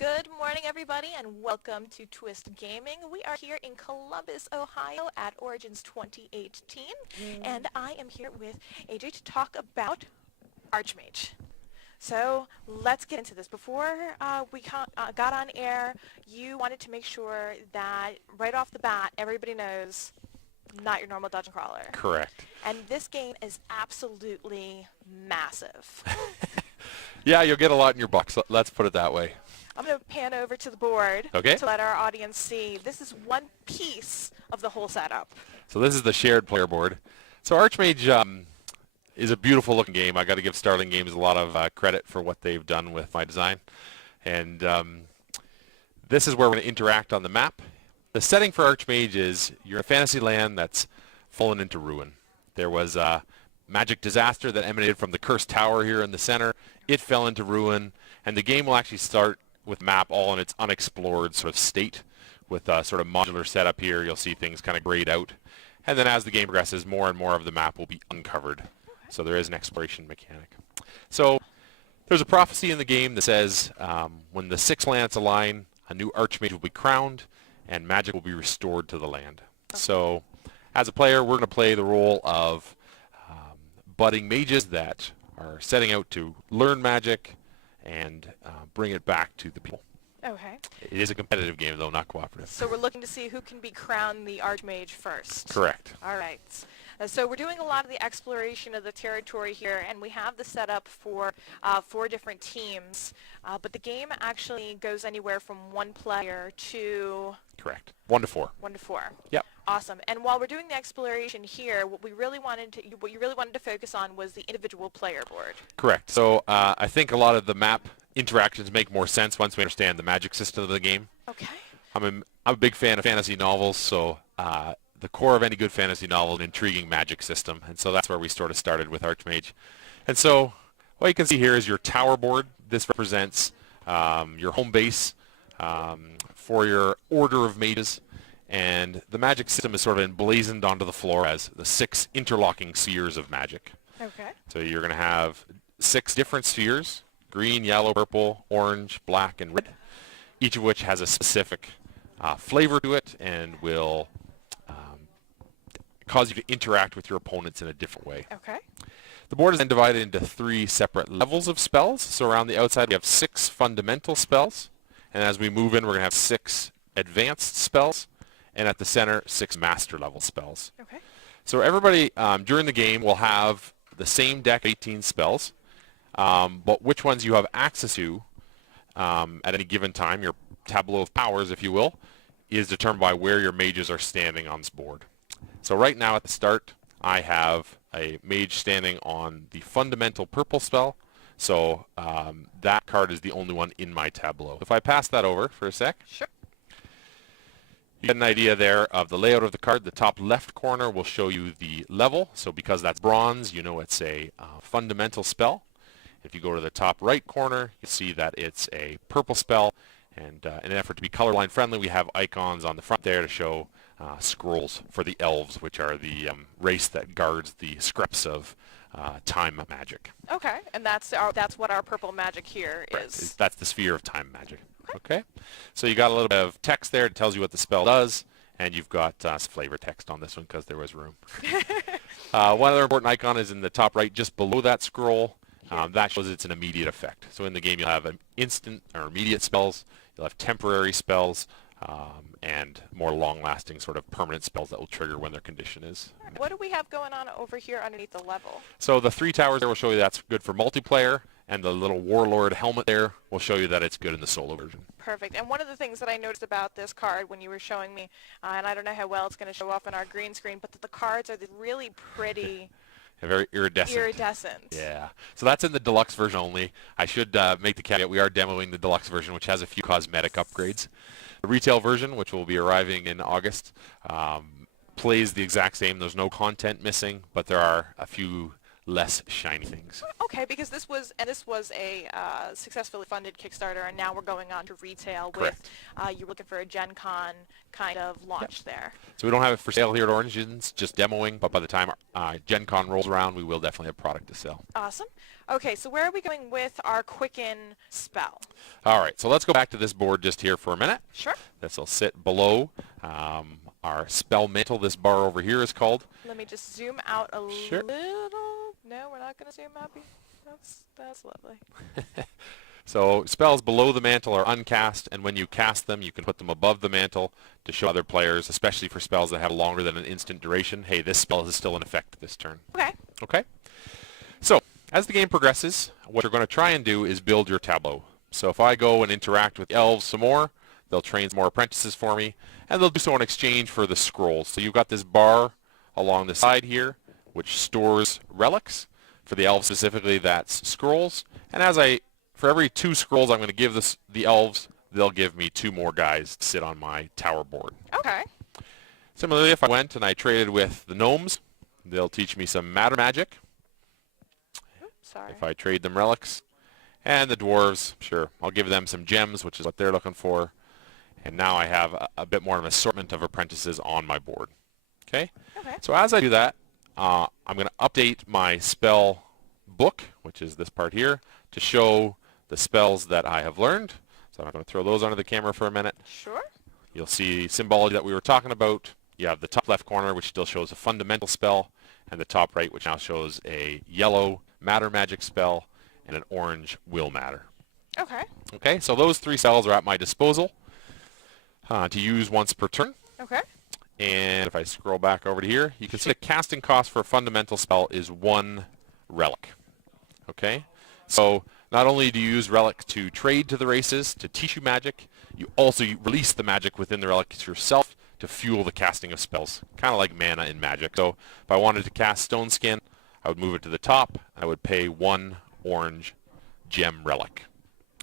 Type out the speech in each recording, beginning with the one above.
Good morning, everybody, and welcome to Twist Gaming. We are here in Columbus, Ohio at Origins 2018, and I am here with AJ to talk about Archmage. So let's get into this. Before we got on air, you wanted to make sure that right off the bat, everybody knows not your normal dungeon crawler. Correct. And this game is absolutely massive. Yeah, you'll get a lot in your bucks. Let's put it that way. I'm going to pan over to the board Okay. to let our audience see. This is one piece of the whole setup. So this is the shared player board. So Archmage is a beautiful looking game. I got to give Starling Games a lot of credit for what they've done with my design. And this is where we're going to interact on the map. The setting for Archmage is you're in a fantasy land that's fallen into ruin. There was a magic disaster that emanated from the cursed tower here in the center. It fell into ruin, and the game will actually start with map all in its unexplored sort of state with a sort of modular setup here. You'll see things kind of grayed out. And then as the game progresses, more and more of the map will be uncovered. So there is an exploration mechanic. So there's a prophecy in the game that says when the 6 planets align, a new Archmage will be crowned, and magic will be restored to the land. So as a player, we're going to play the role of budding mages that are setting out to learn magic and bring it back to the people. Okay. It is a competitive game, though, not cooperative. So we're looking to see who can be crowned the Archmage first. Correct. All right. So we're doing a lot of the exploration of the territory here, and we have the setup for 4 different teams. But the game actually goes anywhere from 1 player to... Correct. 1 to 4. 1 to 4. Yep. Awesome. And while we're doing the exploration here, what you really wanted to focus on was the individual player board. Correct. So I think a lot of the map interactions make more sense once we understand the magic system of the game. Okay. I'm a big fan of fantasy novels, so the core of any good fantasy novel is an intriguing magic system, and so that's where we sort of started with Archmage. And so what you can see here is your tower board. This represents your home base for your order of mages, and the magic system is sort of emblazoned onto the floor as the 6 interlocking spheres of magic. Okay. So you're going to have 6 different spheres: green, yellow, purple, orange, black, and red, each of which has a specific flavor to it and will cause you to interact with your opponents in a different way. Okay. The board is then divided into 3 separate levels of spells. So around the outside we have 6 fundamental spells, and as we move in we're going to have 6 advanced spells, and at the center 6 master level spells. Okay. So everybody during the game will have the same deck of 18 spells, but which ones you have access to at any given time, your tableau of powers if you will, is determined by where your mages are standing on this board. So right now at the start I have a mage standing on the fundamental purple spell, so that card is the only one in my tableau. If I pass that over for a sec. Sure. You get an idea there of the layout of the card. The top left corner will show you the level, so because that's bronze you know it's a fundamental spell. If you go to the top right corner you see that it's a purple spell, and in an effort to be colorline friendly we have icons on the front there to show scrolls for the elves, which are the race that guards the scripts of time magic. Okay, and that's what our purple magic here is. That's the sphere of time magic. Okay, so you got a little bit of text there that tells you what the spell does, and you've got flavor text on this one because there was room. One other important icon is in the top right just below that scroll. That shows it's an immediate effect. So in the game you'll have an instant or immediate spells, you'll have temporary spells, and more long-lasting sort of permanent spells that will trigger when their condition is. What do we have going on over here underneath the level? So the 3 towers there will show you that's good for multiplayer, and the little warlord helmet there will show you that it's good in the solo version. Perfect. And one of the things that I noticed about this card when you were showing me, and I don't know how well it's going to show off on our green screen, but the cards are really pretty... Very iridescent. Iridescent. Yeah. So that's in the deluxe version only. I should make the caveat we are demoing the deluxe version, which has a few cosmetic upgrades. The retail version, which will be arriving in August, plays the exact same. There's no content missing, but there are a few less shiny things. Okay, because this was a successfully funded Kickstarter, and now we're going on to retail with Correct. you were looking for a Gen Con kind of launch there. So we don't have it for sale here at Origins, just demoing, but by the time Gen Con rolls around, we will definitely have product to sell. Awesome. Okay, so where are we going with our Quicken spell? All right, so let's go back to this board just here for a minute. Sure. This will sit below our spell mantle. This bar over here is called. Let me just zoom out a Sure. little. No, we're not going to zoom out. That's lovely. So spells below the mantle are uncast, and when you cast them, you can put them above the mantle to show other players, especially for spells that have longer than an instant duration. Hey, this spell is still in effect this turn. Okay. Okay? So, as the game progresses, what you're going to try and do is build your tableau. So if I go and interact with the elves some more, they'll train some more apprentices for me, and they'll do so in exchange for the scrolls. So you've got this bar along the side here, which stores relics. For the elves specifically, that's scrolls. And for every 2 scrolls I'm going to give the elves, they'll give me 2 more guys to sit on my tower board. Okay. Similarly, if I went and I traded with the gnomes, they'll teach me some matter magic. Oops, sorry. If I trade them relics. And the dwarves, sure, I'll give them some gems, which is what they're looking for. And now I have a bit more of an assortment of apprentices on my board. Okay? Okay. So as I do that, I'm going to update my spell book, which is this part here, to show the spells that I have learned. So I'm going to throw those onto the camera for a minute. Sure. You'll see symbology that we were talking about. You have the top left corner, which still shows a fundamental spell, and the top right, which now shows a yellow matter magic spell and an orange will matter. Okay. Okay, so those 3 spells are at my disposal to use once per turn. Okay. And if I scroll back over to here, you can see the casting cost for a fundamental spell is 1 relic. Okay? So not only do you use relic to trade to the races, to teach you magic, you also release the magic within the relic yourself to fuel the casting of spells. Kind of like mana in magic. So if I wanted to cast Stone Skin, I would move it to the top, and I would pay 1 orange gem relic.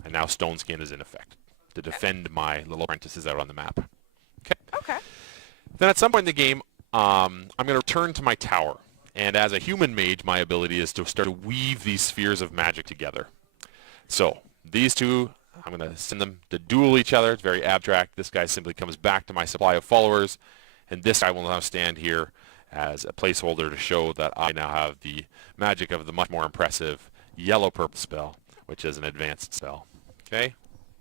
And now Stone Skin is in effect to defend my little apprentices out on the map. Okay. Okay. Then at some point in the game, I'm going to return to my tower. And as a human mage, my ability is to start to weave these spheres of magic together. So these 2, I'm going to send them to duel each other. It's very abstract. This guy simply comes back to my supply of followers. And this guy will now stand here as a placeholder to show that I now have the magic of the much more impressive yellow-purple spell, which is an advanced spell. Okay?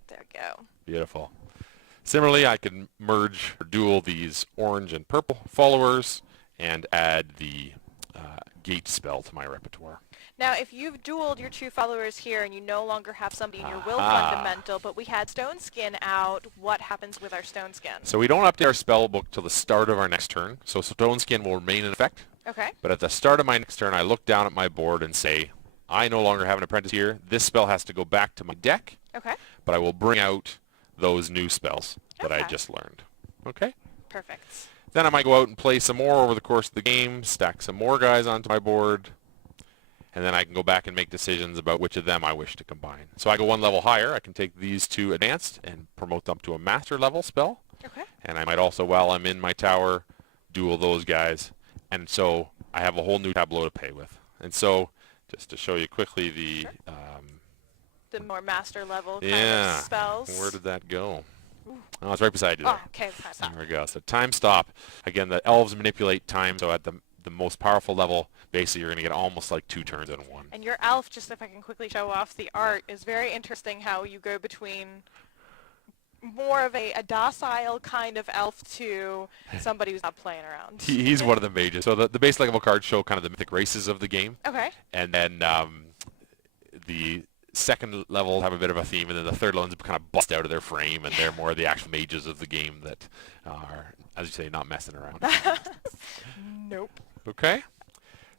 There we go. Beautiful. Similarly, I can merge or duel these orange and purple followers and add the gate spell to my repertoire. Now, if you've dueled your 2 followers here and you no longer have somebody in your will fundamental, but we had Stone Skin out, what happens with our Stone Skin? So we don't update our spell book till the start of our next turn. So Stone Skin will remain in effect. Okay. But at the start of my next turn, I look down at my board and say, I no longer have an apprentice here. This spell has to go back to my deck. Okay. But I will bring out those new spells that I Okay. just learned. Okay? Perfect. Then I might go out and play some more over the course of the game, stack some more guys onto my board, and then I can go back and make decisions about which of them I wish to combine. So I go 1 level higher. I can take these 2 advanced and promote them to a master level spell. Okay. And I might also, while I'm in my tower, duel those guys. And so I have a whole new tableau to play with. And so just to show you quickly the... Sure. The more master level kind yeah, of spells. where did that go? Oh, it's right beside you there. Oh, okay. Stop. There we go. So time stop. Again, the elves manipulate time, so at the most powerful level, basically you're going to get almost like 2 turns in one. And your elf, just if I can quickly show off the art, is very interesting how you go between more of a docile kind of elf to somebody who's not playing around. He's one of the mages. So the base level cards show kind of the mythic races of the game. Okay. And then the second level have a bit of a theme, and then the third ones kind of bust out of their frame, and they're more the actual mages of the game that are, as you say, not messing around. Nope. Okay?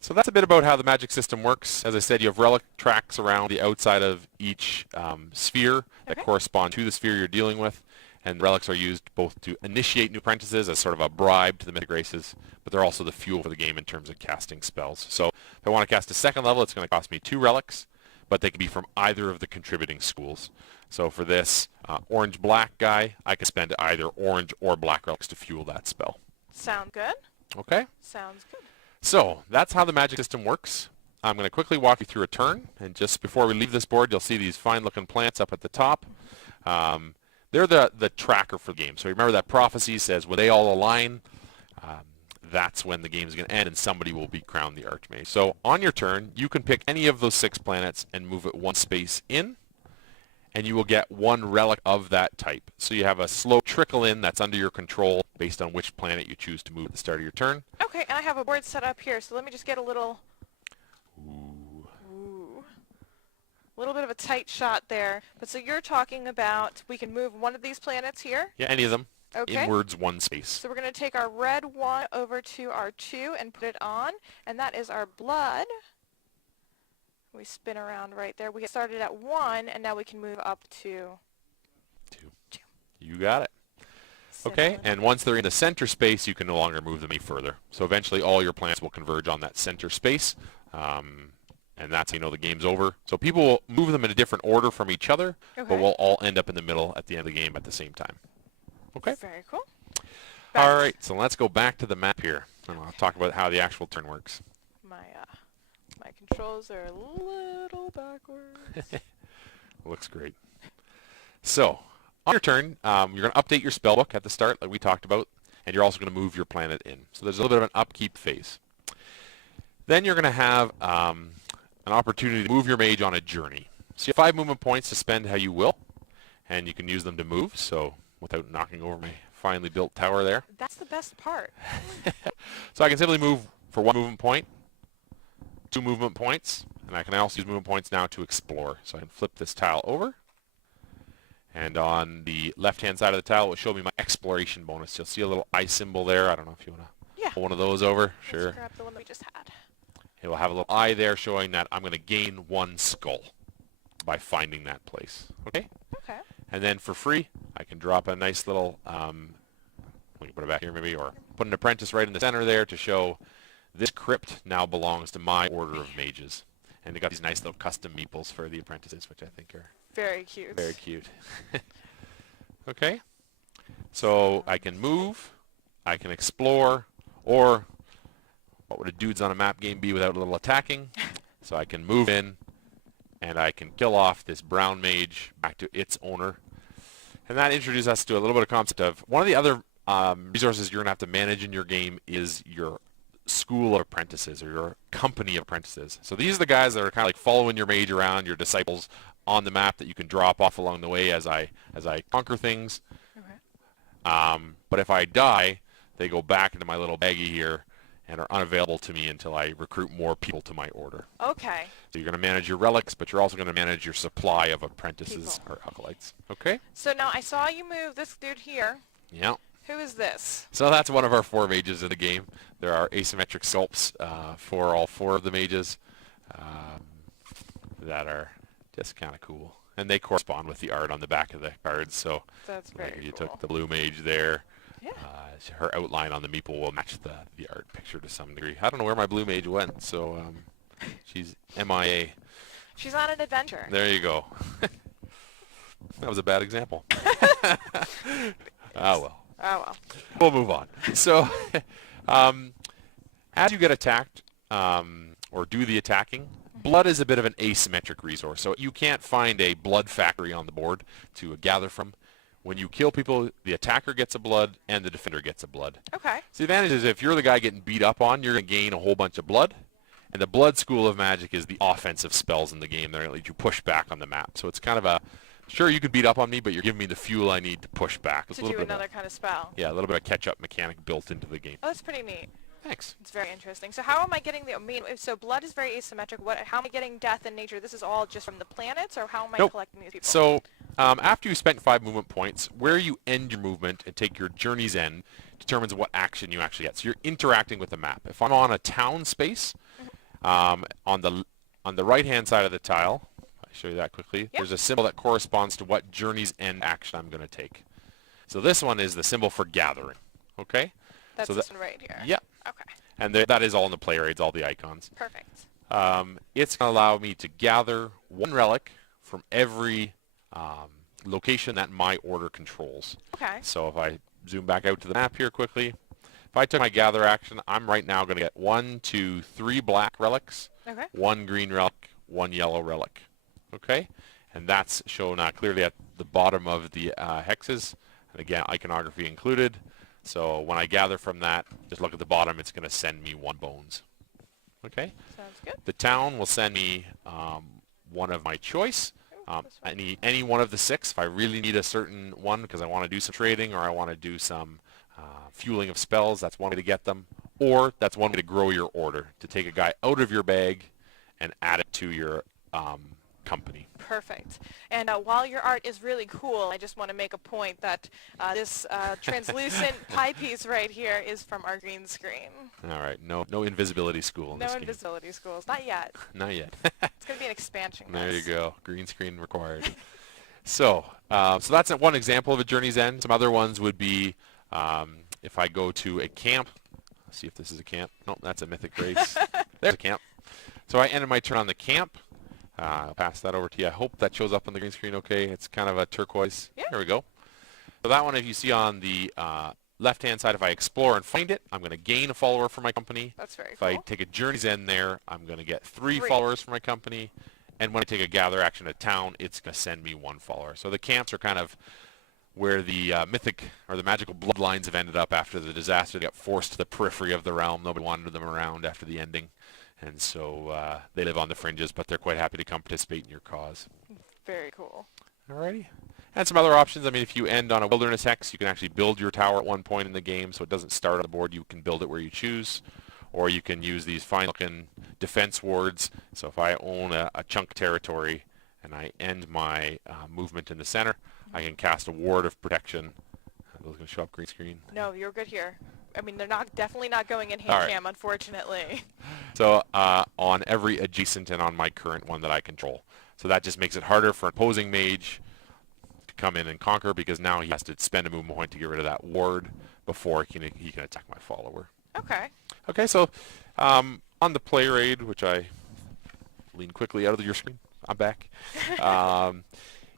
So that's a bit about how the magic system works. As I said, you have relic tracks around the outside of each sphere that correspond to the sphere you're dealing with, and relics are used both to initiate new apprentices as sort of a bribe to the mythic races, but they're also the fuel for the game in terms of casting spells. So if I want to cast a second level, it's going to cost me 2 relics, but they can be from either of the contributing schools. So for this orange-black guy, I can spend either orange or black relics to fuel that spell. Sound good? Okay? Sounds good. So that's how the magic system works. I'm going to quickly walk you through a turn, and just before we leave this board, you'll see these fine-looking plants up at the top. They're the tracker for the game. So remember that prophecy says when they all align, that's when the game is going to end and somebody will be crowned the Archmage. So on your turn, you can pick any of those 6 planets and move it 1 space in, and you will get 1 relic of that type. So you have a slow trickle in that's under your control based on which planet you choose to move at the start of your turn. Okay, and I have a board set up here, so let me just get a little... A little bit of a tight shot there. But so you're talking about we can move one of these planets here? Yeah, any of them. Okay. Inwards 1 space. So we're going to take our red 1 over to our 2 and put it on, and that is our blood. We spin around right there. We get started at 1, and now we can move up to 2. You got it. Okay, and once they're in the center space, you can no longer move them any further. So eventually all your planets will converge on that center space, and that's how you know the game's over. So people will move them in a different order from each other, but we'll all end up in the middle at the end of the game at the same time. Okay? Very cool. All right, so let's go back to the map here, and I'll talk about how the actual turn works. My controls are a little backwards. Looks great. So, on your turn, you're going to update your spellbook at the start, like we talked about, and you're also going to move your planet in. So there's a little bit of an upkeep phase. Then you're going to have an opportunity to move your mage on a journey. So you have 5 movement points to spend how you will, and you can use them to move, so without knocking over my finely built tower there. That's the best part. So I can simply move for 1 movement point, 2 movement points, and I can also use movement points now to explore. So I can flip this tile over, and on the left-hand side of the tile it will show me my exploration bonus. You'll see a little eye symbol there. I don't know if you want to pull one of those over. Sure. Let's grab the one that we just had. It will have a little eye there showing that I'm going to gain 1 skull by finding that place. Okay? Okay. And then for free, I can drop a nice little, we can put it back here maybe, or put an apprentice right in the center there to show this crypt now belongs to my order of mages. And they got these nice little custom meeples for the apprentices, which I think are very cute. Very cute. Okay? So I can move, I can explore, or what would a dudes on a map game be without a little attacking? So I can move in, and I can kill off this brown mage back to its owner. And that introduces us to a little bit of concept of one of the other resources you're going to have to manage in your game is your school of apprentices or your company of apprentices. So these are the guys that are kind of like following your mage around, your disciples on the map that you can drop off along the way as I conquer things. Okay. But if I die, they go back into my little baggie here and are unavailable to me until I recruit more people to my order. Okay. So you're going to manage your relics, but you're also going to manage your supply of apprentices or acolytes. Okay? So now I saw you move this dude here. Yeah. Who is this? So that's one of our 4 mages in the game. There are asymmetric sculpts for all 4 of the mages that are just kind of cool. And they correspond with the art on the back of the cards. So that's very cool. You took the blue mage there. Yeah. Her outline on the meeple will match the art picture to some degree. I don't know where my blue mage went, so she's MIA. She's on an adventure. There you go. That was a bad example. Oh, well. Oh, well. We'll move on. So as you get attacked or do the attacking, blood is a bit of an asymmetric resource. So you can't find a blood factory on the board to gather from. When you kill people, the attacker gets a blood and the defender gets a blood. Okay. So the advantage is if you're the guy getting beat up on, you're going to gain a whole bunch of blood. And the blood school of magic is the offensive spells in the game. They're going to let you push back on the map. So it's kind of a, sure, you can beat up on me, but you're giving me the fuel I need to push back. To do another kind of spell. Yeah, a little bit of catch-up mechanic built into the game. Oh, that's pretty neat. Thanks. It's very interesting. So how am I getting so blood is very asymmetric. How am I getting death in nature? This is all just from the planets, or how am I collecting these people? So after you spent 5 movement points, where you end your movement and take your journey's end determines what action you actually get. So you're interacting with the map. If I'm on a town space, on the right-hand side of the tile, I'll show you that quickly, there's a symbol that corresponds to what journey's end action I'm going to take. So this one is the symbol for gathering. Okay? That's this one right here. Yeah. Okay. And that is all in the player aids, all the icons. Perfect. It's going to allow me to gather 1 relic from every location that my order controls. Okay. So if I zoom back out to the map here quickly, if I took my gather action, I'm right now going to get 1, 2, 3 black relics Okay. 1 green relic, 1 yellow relic. Okay? And that's shown clearly at the bottom of the hexes. And again, iconography included. So when I gather from that, just look at the bottom, it's going to send me 1 bones. Okay? Sounds good. The town will send me one of my choice. Any one of the 6. If I really need a certain one because I want to do some trading or I want to do some fueling of spells, that's one way to get them. Or that's one way to grow your order, to take a guy out of your bag and add it to your company. Perfect. And while your art is really cool, I just want to make a point that this translucent pie piece right here is from our green screen. All right. No invisibility school in this No game. invisibility schools. Not yet. Not yet. It's going to be an expansion. There you go. Green screen required. So that's one example of a journey's end. Some other ones would be if I go to a camp. Let's see if this is a camp. Nope, that's a mythic race. There's a camp. So I ended my turn on the camp. I'll pass that over to you. I hope that shows up on the green screen okay. It's kind of a turquoise. Yeah. There we go. So that one, if you see on the left-hand side, if I explore and find it, I'm going to gain a follower for my company. That's very If cool. I take a journey's end there, I'm going to get 3 followers for my company. And when I take a gather action at town, it's going to send me 1 follower. So the camps are kind of where the mythic or the magical bloodlines have ended up after the disaster. They got forced to the periphery of the realm. Nobody wanted them around after the ending. And so they live on the fringes, but they're quite happy to come participate in your cause. Very cool. Alrighty. And some other options. I mean, if you end on a wilderness hex, you can actually build your tower at one point in the game, so it doesn't start on the board. You can build it where you choose. Or you can use these fine-looking defense wards. So if I own a chunk territory and I end my movement in the center, I can cast a ward of protection. Are those going to show up green screen? No, you're good here. I mean, they're definitely not going in All hand right. cam, unfortunately. So on every adjacent and on my current one that I control. So that just makes it harder for an opposing mage to come in and conquer because now he has to spend a movement point to get rid of that ward before he can attack my follower. Okay. Okay, so on the player aid, which I lean quickly out of your screen, I'm back.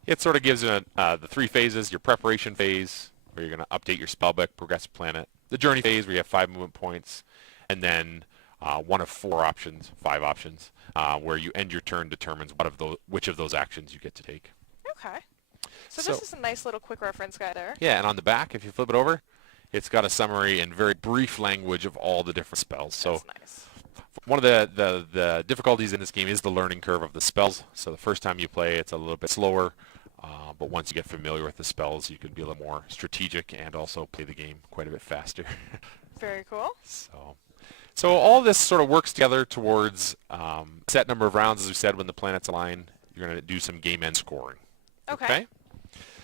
It sort of gives you the 3 phases: your preparation phase, where you're going to update your spellbook, progress the planet; the journey phase, where you have 5 movement points; and then one of 4 options, 5 options, where you end your turn determines which of those actions you get to take. Okay. So this is a nice little quick reference guide there. Yeah, and on the back, if you flip it over, it's got a summary in very brief language of all the different spells. So That's nice. one of the difficulties in this game is the learning curve of the spells. So the first time you play, it's a little bit slower. But once you get familiar with the spells, you can be a little more strategic and also play the game quite a bit faster. Very cool. So all this sort of works together towards a set number of rounds. As we said, when the planets align, you're going to do some game end scoring. Okay.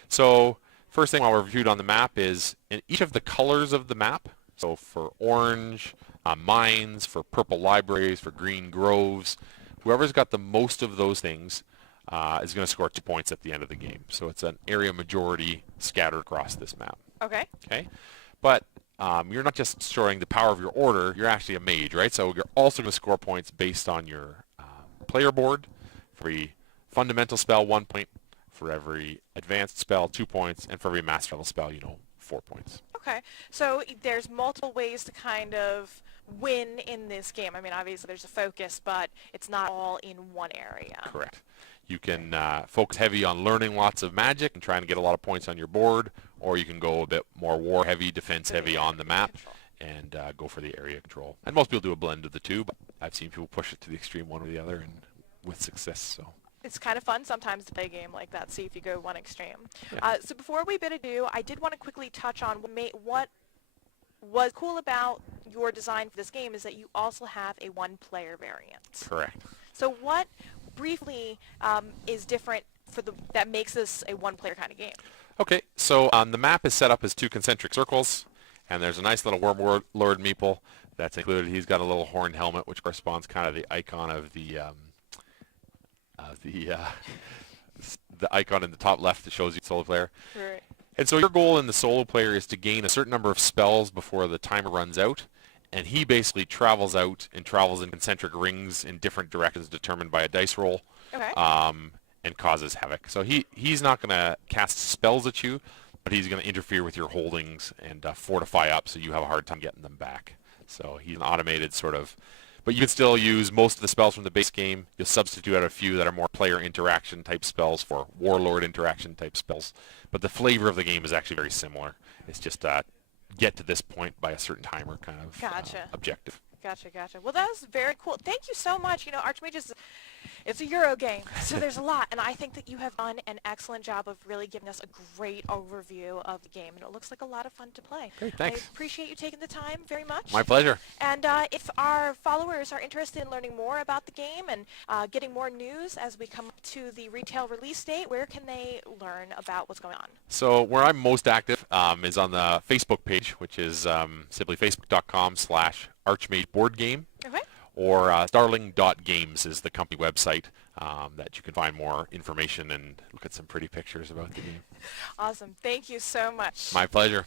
So first thing while we're viewed on the map is in each of the colors of the map. So for orange, mines; for purple, libraries; for green, groves. Whoever's got the most of those things is going to score 2 points at the end of the game. So it's an area majority scattered across this map. Okay. Okay, but you're not just showing the power of your order. You're actually a mage, right? So you're also going to score points based on your player board. For every fundamental spell, 1 point. For every advanced spell, 2 points. And for every master level spell, 4 points. Okay. So there's multiple ways to kind of win in this game. I mean, obviously there's a focus, but it's not all in one area. Correct. You can focus heavy on learning lots of magic and trying to get a lot of points on your board, or you can go a bit more war heavy, defense heavy on the map, and go for the area control. And most people do a blend of the two, but I've seen people push it to the extreme one or the other, and with success. So It's kind of fun sometimes to play a game like that, see if you go one extreme. Yeah. So before we bid adieu, I did want to quickly touch on what was cool about your design for this game is that you also have a one-player variant. correct. So what briefly is different that makes this a one-player kind of game? Okay, so the map is set up as 2 concentric circles, and there's a nice little Worm Lord meeple that's included. He's got a little horned helmet, which corresponds kind of the icon of the icon in the top left that shows you solo player. Right. And so your goal in the solo player is to gain a certain number of spells before the timer runs out, and he basically travels out and travels in concentric rings in different directions determined by a dice roll. Okay. And causes havoc. So he's not going to cast spells at you, but he's going to interfere with your holdings and fortify up so you have a hard time getting them back. So he's an automated sort of But you can still use most of the spells from the base game. You'll substitute out a few that are more player interaction type spells for warlord interaction type spells. But the flavor of the game is actually very similar. It's just get to this point by a certain timer kind of Gotcha. objective. Gotcha. Well, that was very cool. Thank you so much. You know, Archmage it's a Euro game, so there's a lot, and I think that you have done an excellent job of really giving us a great overview of the game, and it looks like a lot of fun to play. Great, thanks. I appreciate you taking the time very much. My pleasure. And if our followers are interested in learning more about the game and getting more news as we come to the retail release date, where can they learn about what's going on? So where I'm most active is on the Facebook page, which is simply facebook.com/ArchmageBoardGame. Okay. Or Starling.Games is the company website that you can find more information and look at some pretty pictures about the game. Awesome. Thank you so much. My pleasure.